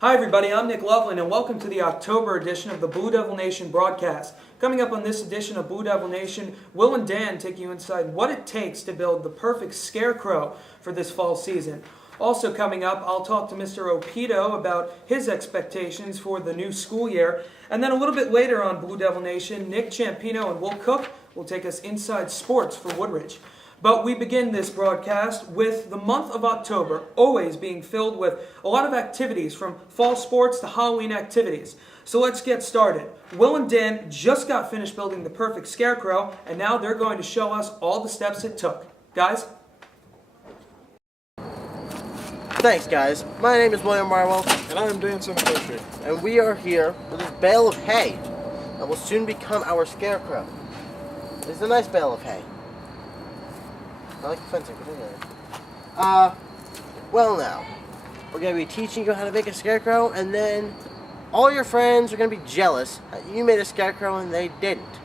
Hi everybody, I'm Nick Loveland and welcome to the October edition of the Blue Devil Nation broadcast. Coming up on this edition of Blue Devil Nation, Will and Dan take you inside what it takes to build the perfect scarecrow for this fall season. Also coming up, I'll talk to Mr. Opito about his expectations for the new school year. And then a little bit later on Blue Devil Nation, Nick Ciampino and Will Cook will take us inside sports for Woodridge. But we begin this broadcast with the month of October always being filled with a lot of activities, from fall sports to Halloween activities. So let's get started. Will and Dan just got finished building the perfect scarecrow, and now they're going to show us all the steps it took. Guys? Thanks, guys. My name is William Marwell. And I'm Dan Simcoe. And we are here with this bale of hay that will soon become our scarecrow. It's a nice bale of hay. I like the fencing. Well now, we're going to be teaching you how to make a scarecrow, and then all your friends are going to be jealous that you made a scarecrow and they didn't.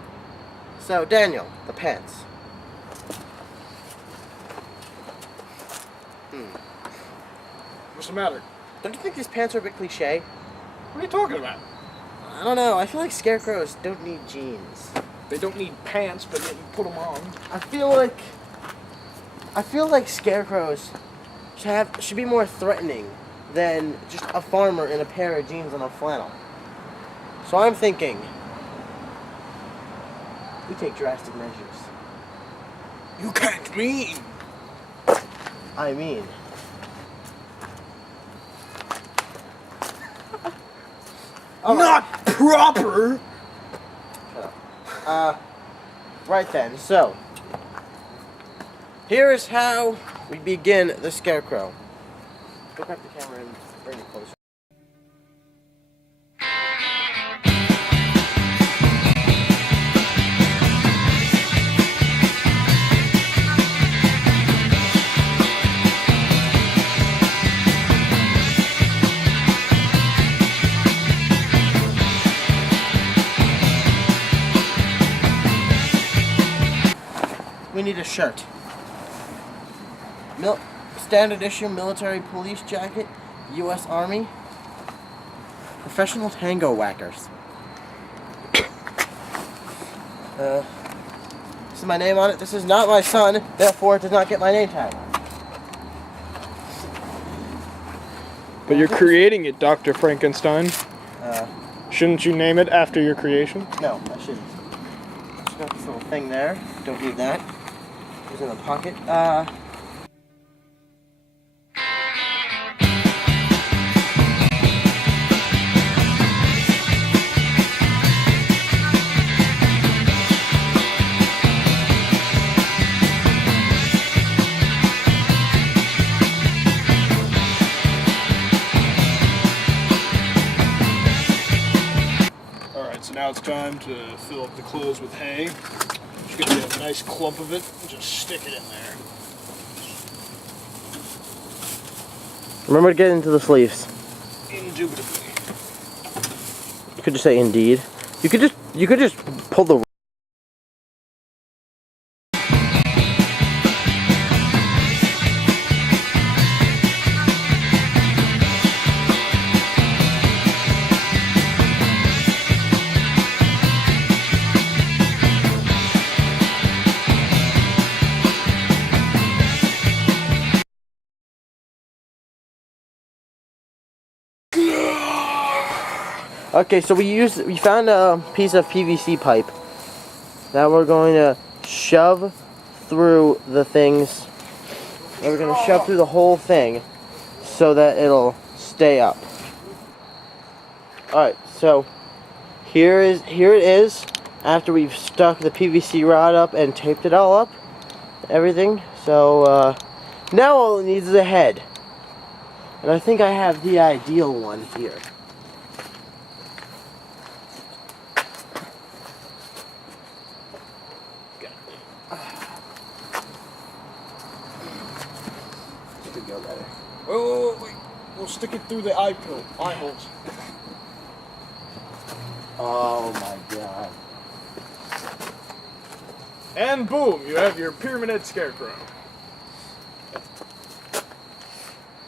So, Daniel, the pants. What's the matter? Don't you think these pants are a bit cliche? What are you talking about? I don't know. I feel like scarecrows don't need jeans. They don't need pants, but yet you put them on. I feel like scarecrows should be more threatening than just a farmer in a pair of jeans and a flannel. So I'm thinking we take drastic measures. You can't mean. I mean, Not proper! right then, so here is how we begin the scarecrow. Go grab the camera and bring it closer. We need a shirt. Standard issue military police jacket, U.S. Army. Professional tango whackers. This is my name on it. This is not my son, therefore it does not get my name tag. But you're creating it, Dr. Frankenstein. Shouldn't you name it after your creation? No, I shouldn't. Just got this little thing there. Don't need that. It's in the pocket. Alright, so now it's time to fill up the clothes with hay. Just gonna get a nice clump of it and just stick it in there. Remember to get into the sleeves. Indubitably. You could just say indeed. You could just pull the. Okay, so we found a piece of PVC pipe that we're going to shove through the things. We're going to shove through the whole thing so that it'll stay up. Alright, so here it is after we've stuck the PVC rod up and taped it all up, everything. So now all it needs is a head. And I think I have the ideal one here. Oh, wait. We'll stick it through the eye holes. Oh my god. And boom, you have your Pyramid Head Scarecrow.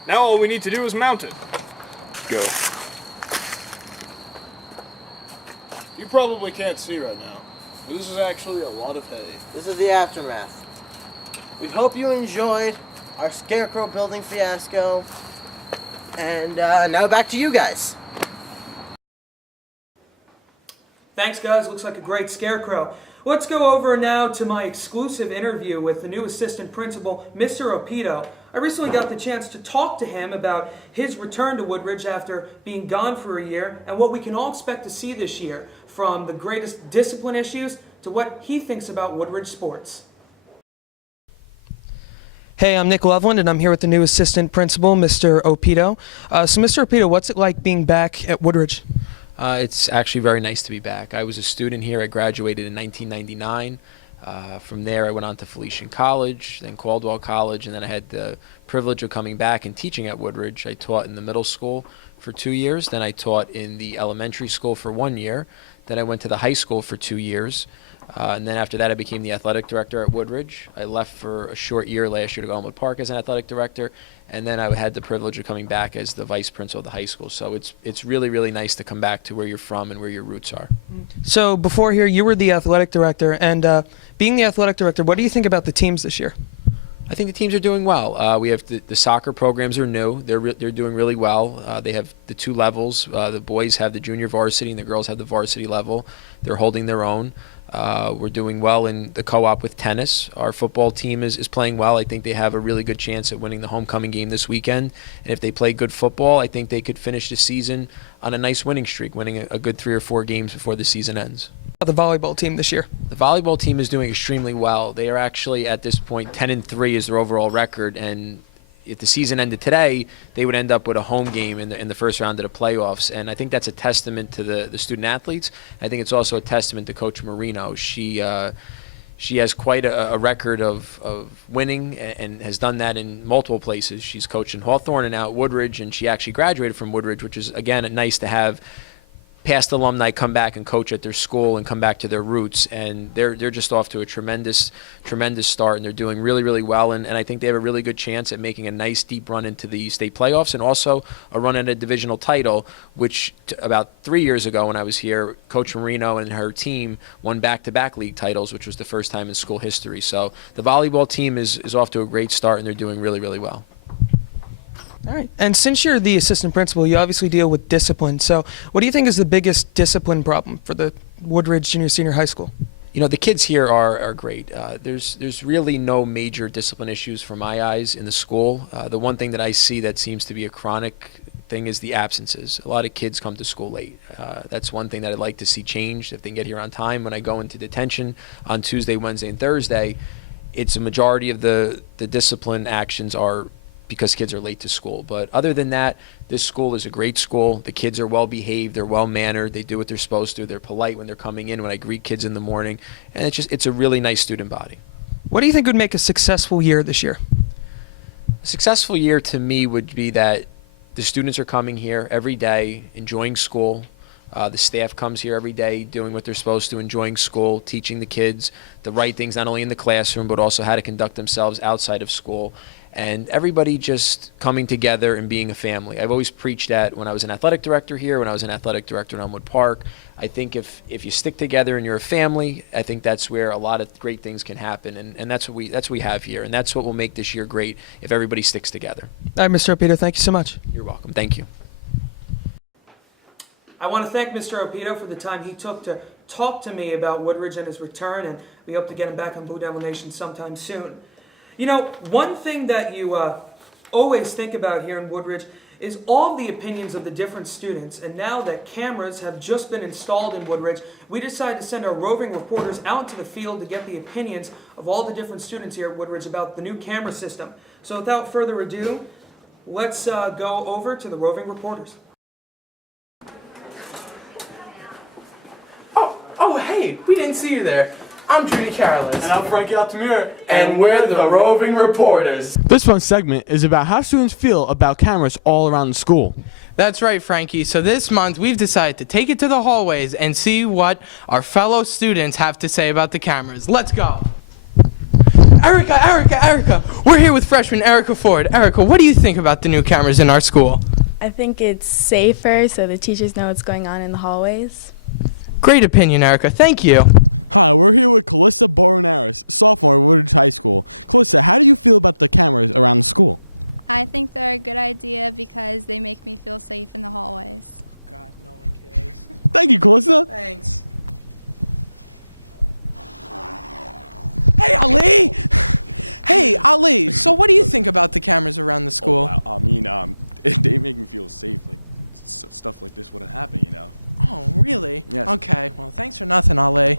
Now all we need to do is mount it. Go. You probably can't see right now, but this is actually a lot of hay. This is the aftermath. We hope you enjoyed our scarecrow building fiasco. And now back to you guys. Thanks, guys. Looks like a great scarecrow. Let's go over now to my exclusive interview with the new assistant principal, Mr. Opito. I recently got the chance to talk to him about his return to Woodridge after being gone for a year and what we can all expect to see this year, from the greatest discipline issues to what he thinks about Woodridge sports. Hey, I'm Nick Loveland, and I'm here with the new assistant principal, Mr. Opito. So, Mr. Opito, what's it like being back at Woodridge? It's actually very nice to be back. I was a student here. I graduated in 1999. From there, I went on to Felician College, then Caldwell College, and then I had the privilege of coming back and teaching at Woodridge. I taught in the middle school for 2 years. Then I taught in the elementary school for 1 year. Then I went to the high school for 2 years. And then after that, I became the athletic director at Woodridge. I left for a short year last year to go Elmwood Park as an athletic director. And then I had the privilege of coming back as the vice principal of the high school. So it's really, really nice to come back to where you're from and where your roots are. So before here, you were the athletic director. And being the athletic director, what do you think about the teams this year? I think the teams are doing well. We have the soccer programs are new. They're doing really well. They have the two levels. The boys have the junior varsity and the girls have the varsity level. They're holding their own. We're doing well in the co-op with tennis. Our football team is playing well. I think they have a really good chance at winning the homecoming game this weekend. And if they play good football, I think they could finish the season on a nice winning streak, winning a good 3 or 4 games before the season ends. The volleyball team this year? The volleyball team is doing extremely well. They are actually at this point 10-3 is their overall record, and if the season ended today, they would end up with a home game in the first round of the playoffs. And I think that's a testament to the student athletes. I think it's also a testament to Coach Marino. She has quite a record of winning and has done that in multiple places. She's coached in Hawthorne and now at Woodridge, and she actually graduated from Woodridge, which is, again, nice to have past alumni come back and coach at their school and come back to their roots, and they're just off to a tremendous start, and they're doing really, really well, and I think they have a really good chance at making a nice deep run into the state playoffs and also a run at a divisional title, which about 3 years ago when I was here, Coach Marino and her team won back-to-back league titles, which was the first time in school history. So the volleyball team is off to a great start, and they're doing really, really well. All right. And since you're the assistant principal, you obviously deal with discipline. So what do you think is the biggest discipline problem for the Woodridge Junior Senior High School? You know, the kids here are great. There's really no major discipline issues from my eyes in the school. The one thing that I see that seems to be a chronic thing is the absences. A lot of kids come to school late. That's one thing that I'd like to see changed if they can get here on time. When I go into detention on Tuesday, Wednesday, and Thursday, it's a majority of the discipline actions are because kids are late to school. But other than that, this school is a great school. The kids are well behaved, they're well mannered, they do what they're supposed to, they're polite when they're coming in, when I greet kids in the morning, and it's a really nice student body. What do you think would make a successful year this year? A successful year to me would be that the students are coming here every day, enjoying school. The staff comes here every day doing what they're supposed to, enjoying school, teaching the kids the right things, not only in the classroom, but also how to conduct themselves outside of school. And everybody just coming together and being a family. I've always preached that when I was an athletic director here, when I was an athletic director in Elmwood Park. I think if you stick together and you're a family, I think that's where a lot of great things can happen. And that's what we have here. And that's what will make this year great if everybody sticks together. All right, Mr. Opito, thank you so much. You're welcome. Thank you. I want to thank Mr. Opito for the time he took to talk to me about Woodridge and his return, and we hope to get him back on Blue Devil Nation sometime soon. You know, one thing that you always think about here in Woodridge is all the opinions of the different students. And now that cameras have just been installed in Woodridge, we decided to send our roving reporters out into the field to get the opinions of all the different students here at Woodridge about the new camera system. So without further ado, let's go over to the roving reporters. Oh, hey, we didn't see you there. I'm Judy Careless. And I'm Frankie Altamira. And we're the Roving Reporters. This month's segment is about how students feel about cameras all around the school. That's right, Frankie. So this month we've decided to take it to the hallways and see what our fellow students have to say about the cameras. Let's go. Erica, we're here with freshman Erica Ford. Erica, what do you think about the new cameras in our school? I think it's safer so the teachers know what's going on in the hallways. Great opinion, Erica. Thank you. Hi, we're here with Calissa Boronaris, sophomore at Woodridge High School. Calissa, how do you feel about the cameras around the school? I think they're a good idea because they make me feel safe in the hallways. God, no one cares. Thank you, Calissa. Thanks. Hey, Ali! Hey, Ali, so what do you think about the cameras around the school? I mean, they make me feel safe. Like, stuff like this wouldn't happen, you know? Oh, really? Yes. Okay, well, thanks for nothing, Ali.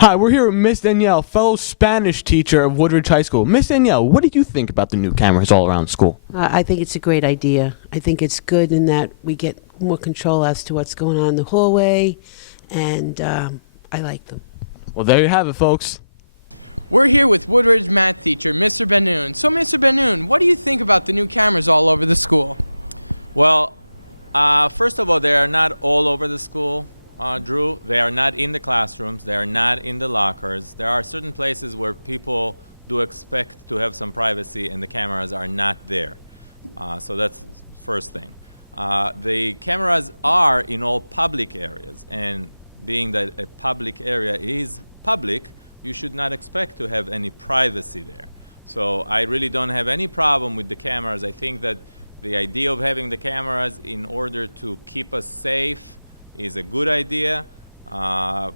Hi, we're here with Miss Danielle, fellow Spanish teacher of Woodridge High School. Miss Danielle, what do you think about the new cameras all around school? I think it's a great idea. I think it's good in that we get more control as to what's going on in the hallway, and I like them. Well, there you have it, folks. We're here with Woodridge math teacher, Mr. Benoon. So, Mr. Benoon, what do you think about the new cameras all over the school? Well, first of all, they are not all over the school, Drew. They are not in the classrooms. They are not in the lockers. There are certain places where people do expect to have some privacy, and the cameras are not there. So that's the first thing. The cameras are in all public areas, and being that a public area is public, you should not expect to have any privacy there. So I really don't have any problem with the cameras. I think that the idea of having the cameras in order to keep us safe is a good idea. The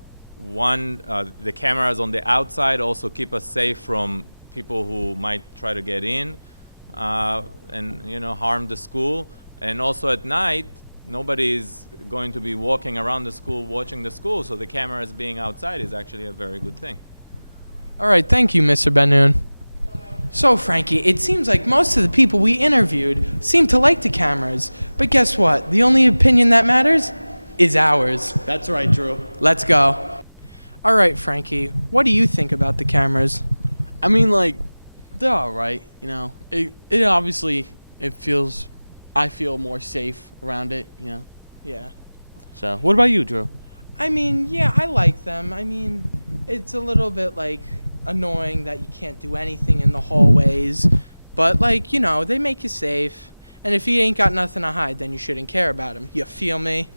cameras on the outside also keep us safe from people who might try to get in and harm the school. And also at night, nobody is going to be walking around the school watching the school, so the cameras being outside is actually a very good thing. All right, thank you, Mr. Benoon. So, Frankie, it seems like most of the people we interviewed seem to like the cameras. But guess what? The only opinion that matters is ours. That's right, Drew. Let's go. All right, Frankie, what do you think about the cameras? I mean, like, they're all right, you know. It obviously, I feel more safe around it, you know. Yeah. So, what about you, Drew? I mean, yeah, I like them. I mean, it's a little bit, like, annoying that you can't do anything in the hallways. But, like, they make you safe. And if you ain't got nothing to hide, then you shouldn't care about them. You feel me?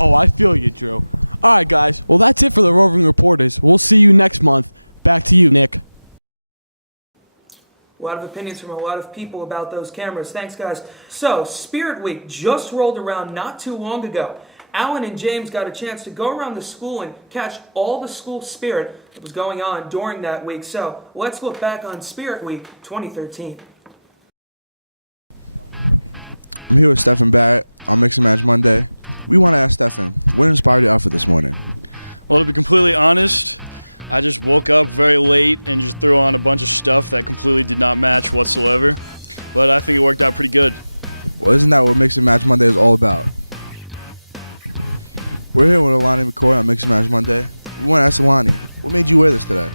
Oh, I feel you, Drew. All right, guys. Well, that's it for the Roving Reporters. We'll see you next month. Back to you, Nick. A lot of opinions from a lot of people about those cameras. Thanks, guys. So, Spirit Week just rolled around not too long ago. Alan and James got a chance to go around the school and catch all the school spirit that was going on during that week. So, let's look back on Spirit Week 2013. I'm here with Stephen Barrett on Mix and Match Monday. We want to ask Stephen, what inspired your outfit this morning? Well, to be completely honest, I just woke up very late and just threw on a bunch of stuff that completely did not match whatsoever. But I think it worked out pretty good. Well, isn't that what Mix and Match Monday is all about? We're here with Alani McCoy on Mix and Match Monday. We want to ask Alani, what made you wear this today?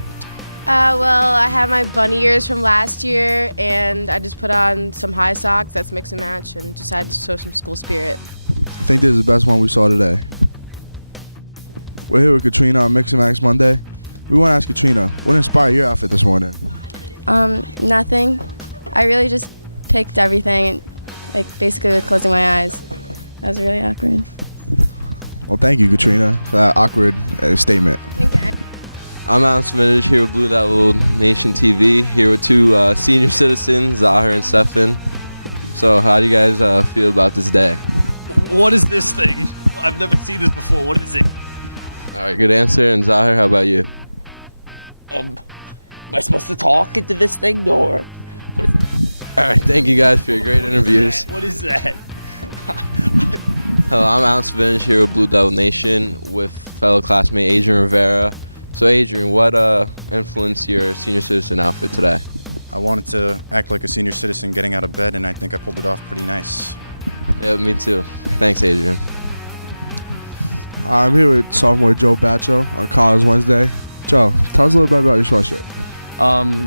Well, I had my bunny ears from last year, and I just put on some high socks. That's mix and match, and decided to show some school spirit. I think this is the best one we saw today. We're here with Katrina on Mix and Match Monday. We want to ask Katrina, what inspired your outfit this morning? Nothing. I really just picked everything, basically with closing my eyes. That was really awkward. Well, thank you, Katrina, for that awkward statement. Okay. I'm Alex Vintage here with Blue Devil Nation TV, here with two senior citizens, Zahir and Stefan. So how do you guys feel about this day? What is this thing? I've never seen this before. What is it? All right, good answer. And Zahir, how about you? Am I supposed to talk into this thing, or what is that? All right, thank you guys for your great interviews. What is that? Hello, I'm Alex Vintage here with Blue Devil Nation with fellow classmate Adrian Rivera. So Adrian, what influenced your senior citizen outfit today? I wanted to act like a senior citizen getting out of bed, and I think I pulled it off pretty nice. Yeah, me too. Thanks, Adrian. I'm here with sophomore Joe Bacho on College Wednesday. Joe, tell us a little bit about your sweatshirt.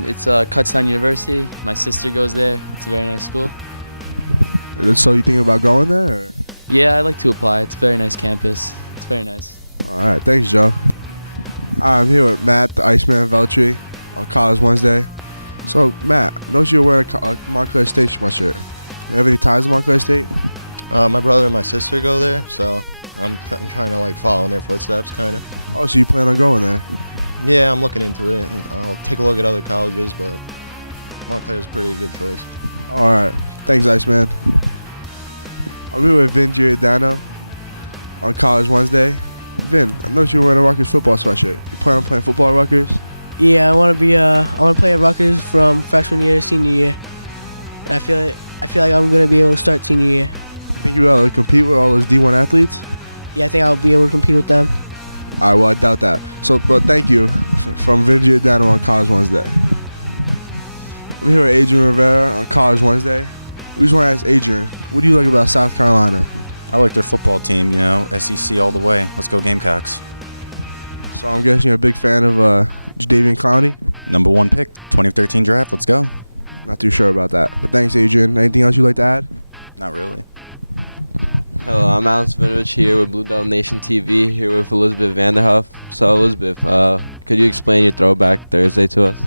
It's Kutztown University. My sister goes there. It's a very nice school. So you thinking about going there? Or? Yeah, I'd like to apply. It's a very nice campus. It's very nice. All right, thanks, Joe. I'm here with Matt, the Iceman Veltri, on College Wednesday. So, Matt, notice you're wearing a Montclair State sweatshirt. You have any ties to Montclair State? My brother and my sister go there, so I'm trying to like follow in their footsteps, kind of. Oh, so you plan on going there? Yeah, I'm looking into it. And I'll take a look at other colleges, but Montclair's a pretty good choice. All right. Thanks, Iceman. I'm here with Vin Giordano on College Wednesday. Vin, I noticed you're wearing a Rutgers football sweatshirt. You plan on playing football at Rutgers? Yeah, I want to play at Rutgers from freshman year to senior year. And I feel like I'm gonna be able to start senior year. You think you'll be able to compete with all those D1 athletes? Yeah, I think I'll be able to compete with them. All right, well, I doubt that. So, but thank you from Vin Giordano on College Wednesday. I'm here with Adrian Rivera on College Wednesday. We just want to ask Adrian, what do you like about South Carolina? I like their football team, SEC all the way. Let's go Gamecocks. So I'm guessing you're a big fan of Jadeveon Clowney? Number 1 pick, 2013 draft. Let's go. Not too sure about that. But thanks, Adrian. Anything else you'd like to add? Not really. Hello, I'm Alex Vinovich here with Blue Devil Nation TV, here with Elizabeth Vanderhoff. So, Elizabeth, could you explain your Throwback Thursday to us?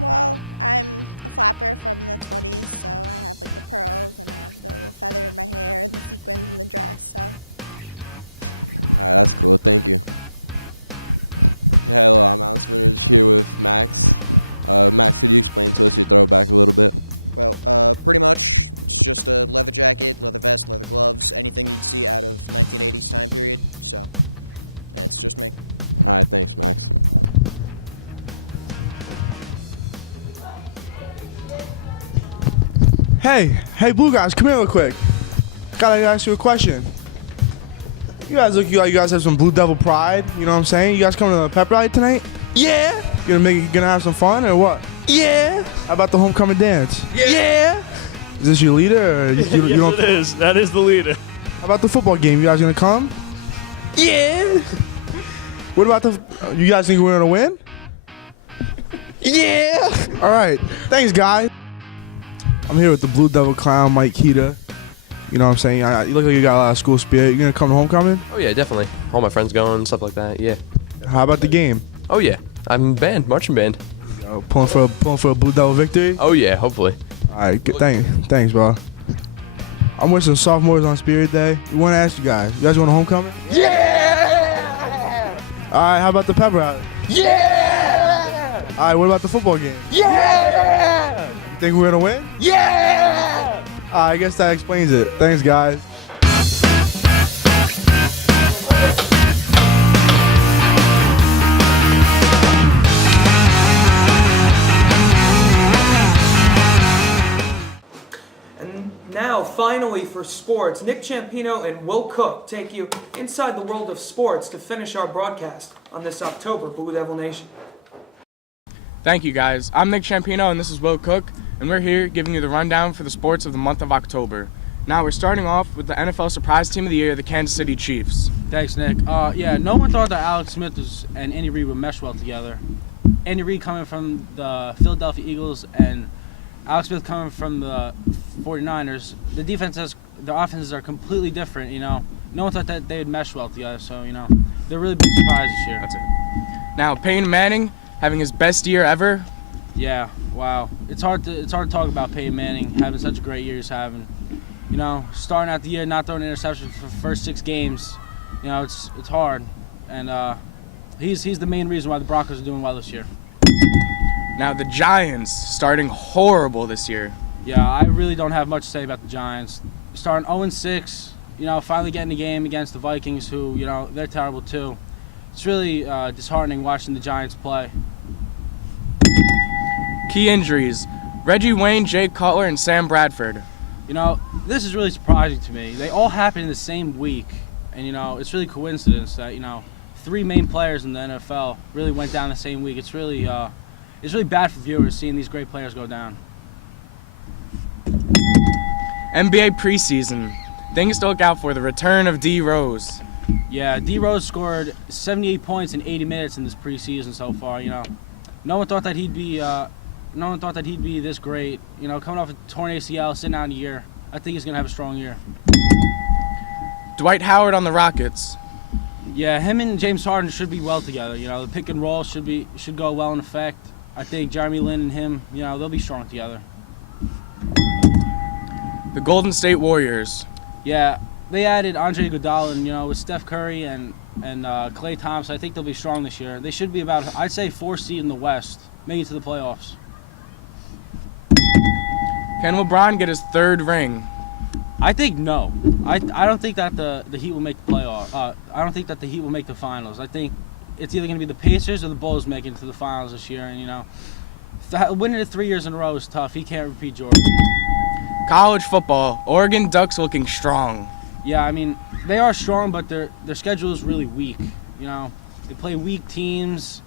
Well, I'm a flapper from the 20s, so I have like the pearls and I have the little feather in my hair and the sequins in the dress, so. Alright, that's cool. Thank you. Yeah, hello, I'm Alex Vinovich here with Max. Max, could you explain to us your throwback a little bit? Well, pretty much it's just a leather jacket, leather vest, leather gloves, anything you'd see out of 1980s time period. So, it's just me. All right, thanks, Max. Hey, Blue guys, come here real quick. Gotta ask you a question. You guys look like you guys have some Blue Devil pride. You know what I'm saying? You guys coming to the pep rally tonight? Yeah. You gonna have some fun or what? Yeah. How about the homecoming dance? Yeah. Is this your leader? Or you Yes, don't? it is. That is the leader. How about the football game? You guys gonna come? Yeah. What about you guys think we're gonna win? Yeah. All right. Thanks, guys. I'm here with the Blue Devil clown, Mike Keita. You know what I'm saying? You look like you got a lot of school spirit. You gonna come to homecoming? Oh yeah, definitely. All my friends going, stuff like that. Yeah. How about the game? Oh yeah, I'm in band, marching band. Pulling for a Blue Devil victory? Oh yeah, hopefully. All right, thanks, bro. I'm with some sophomores on Spirit Day. We want to ask you guys going to homecoming? Yeah. All right, how about the pep rally? Yeah. All right, what about the football game? Yeah. You think we're gonna win? Yeah. I guess that explains it. Thanks, guys. Now, finally for sports, Nick Ciampino and Will Cook take you inside the world of sports to finish our broadcast on this October Blue Devil Nation. Thank you, guys. I'm Nick Ciampino, and this is Will Cook, and we're here giving you the rundown for the sports of the month of October. Now, we're starting off with the NFL Surprise Team of the Year, the Kansas City Chiefs. Thanks, Nick. Yeah, no one thought that Alex Smith and Andy Reid would mesh well together. Andy Reid coming from the Philadelphia Eagles and Alex Smith coming from the 49ers. The offenses are completely different, No one thought that they would mesh well together, so, they're really big surprise this year. That's it. Now, Peyton Manning having his best year ever. Yeah, wow. It's hard to talk about Peyton Manning having such a great year he's having. Starting out the year not throwing interceptions for the first 6 games, it's hard. And he's the main reason why the Broncos are doing well this year. Now, the Giants starting horrible this year. Yeah, I really don't have much to say about the Giants. Starting 0-6, finally getting a game against the Vikings, who, they're terrible too. It's really disheartening watching the Giants play. Key injuries: Reggie Wayne, Jake Cutler, and Sam Bradford. This is really surprising to me. They all happened in the same week, and it's really coincidence that 3 main players in the NFL really went down the same week. It's really bad for viewers seeing these great players go down. NBA preseason. Things to look out for: the return of D. Rose. Yeah, D. Rose scored 78 points in 80 minutes in this preseason so far. No one thought that he'd be this great. Coming off a torn ACL, sitting out a year. I think he's gonna have a strong year. Dwight Howard on the Rockets. Yeah, him and James Harden should be well together. The pick and roll should go well in effect. I think Jeremy Lin and him, they'll be strong together. The Golden State Warriors. Yeah, they added Andre Iguodala, and with Steph Curry and Klay Thompson, I think they'll be strong this year. They should be about, I'd say, 4th seed in the West, making it to the playoffs. Can LeBron get his 3rd ring? I think no. I don't think that the Heat will make the playoff. I don't think that the Heat will make the finals. I think it's either going to be the Pacers or the Bulls making it to the finals this year. And winning it 3 years in a row is tough. He can't repeat Jordan. College football. Oregon Ducks looking strong. Yeah, I mean they are strong, but their schedule is really weak. They play weak teams.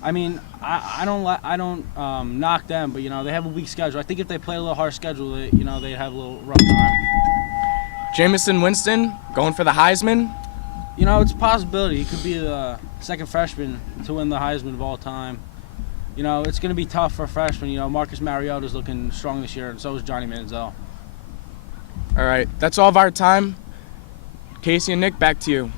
I mean, I don't knock them, but they have a weak schedule. I think if they play a little hard schedule, they'd have a little rough time. Jamison Winston going for the Heisman. It's a possibility. He could be the 2nd freshman to win the Heisman of all time. It's going to be tough for a freshman. Marcus Mariota's looking strong this year, and so is Johnny Manziel. All right, that's all of our time. Casey and Nick, back to you.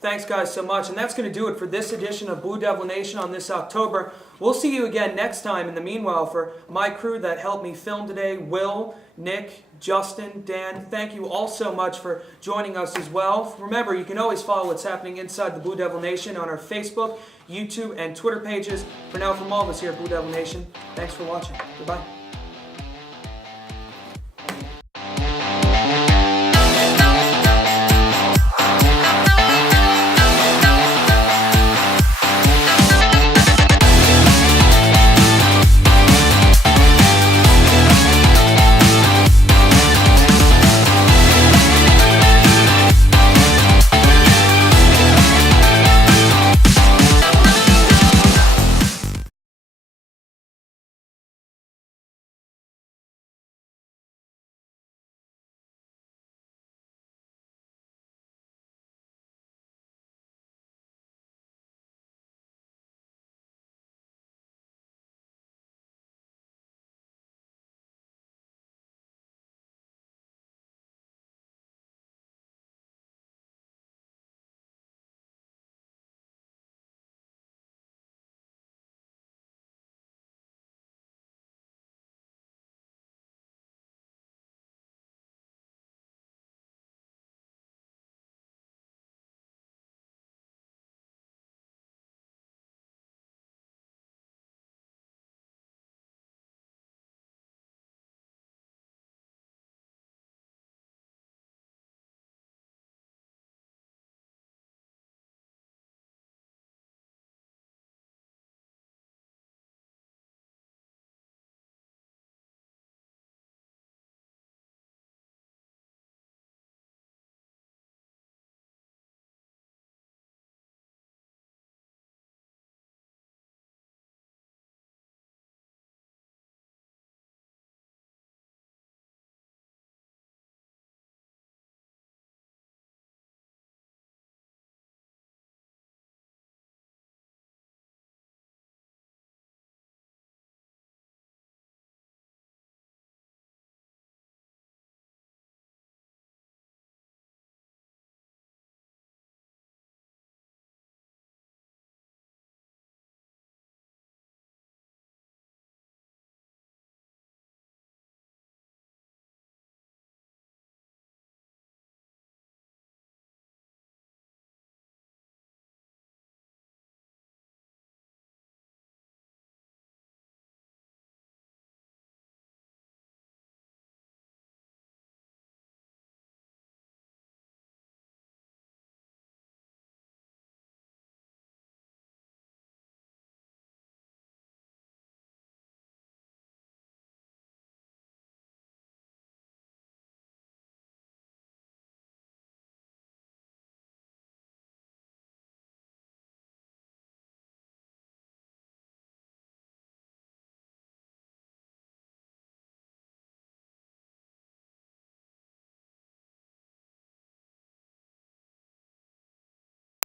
Thanks, guys, so much. And that's going to do it for this edition of Blue Devil Nation on this October. We'll see you again next time. In the meanwhile, for my crew that helped me film today, Will, Nick, Justin, Dan, thank you all so much for joining us as well. Remember, you can always follow what's happening inside the Blue Devil Nation on our Facebook, YouTube, and Twitter pages. For now, from all of us here at Blue Devil Nation, thanks for watching. Goodbye.